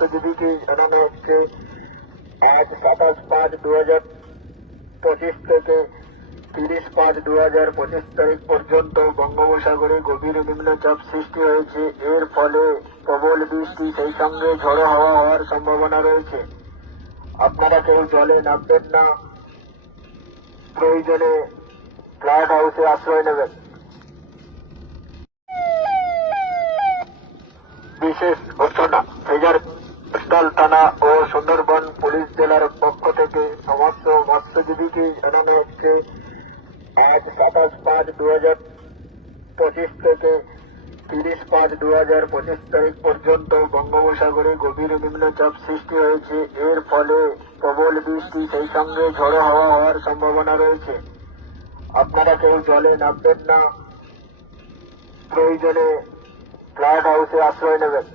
মৎস্যজীবীকে জানানো হচ্ছে আজ 27/5/2025 থেকে 30/5/2025 তারিখ পর্যন্ত বঙ্গোপসাগরে গভীর নিম্নচাপ সৃষ্টি হয়েছে। এর ফলে প্রবল বৃষ্টি সেই সঙ্গে ঝড়ো হাওয়া হওয়ার সম্ভাবনা রয়েছে। আপনারা কেউ জলে নামবেন না, প্রয়োজনে ক্লাউড হাউসে আশ্রয় নেবেন। বিশেষ ঘোষণা, ফেজার কোস্টাল থানা ও সুন্দরবন পুলিশ জেলার পক্ষ থেকে সমস্ত মৎস্যজীবীকে জানানো হচ্ছে আজ 27/5/2025 থেকে 30/5/2025 তারিখ পর্যন্ত বঙ্গোপসাগরে গভীর নিম্নচাপ সৃষ্টি হয়েছে। এর ফলে প্রবল বৃষ্টি সেই সঙ্গে ঝড়ো হাওয়া হওয়ার সম্ভাবনা রয়েছে। আপনারা কেউ জলে নামবেন না, প্রয়োজনে ক্লাউড হাউসে আশ্রয় নেবেন।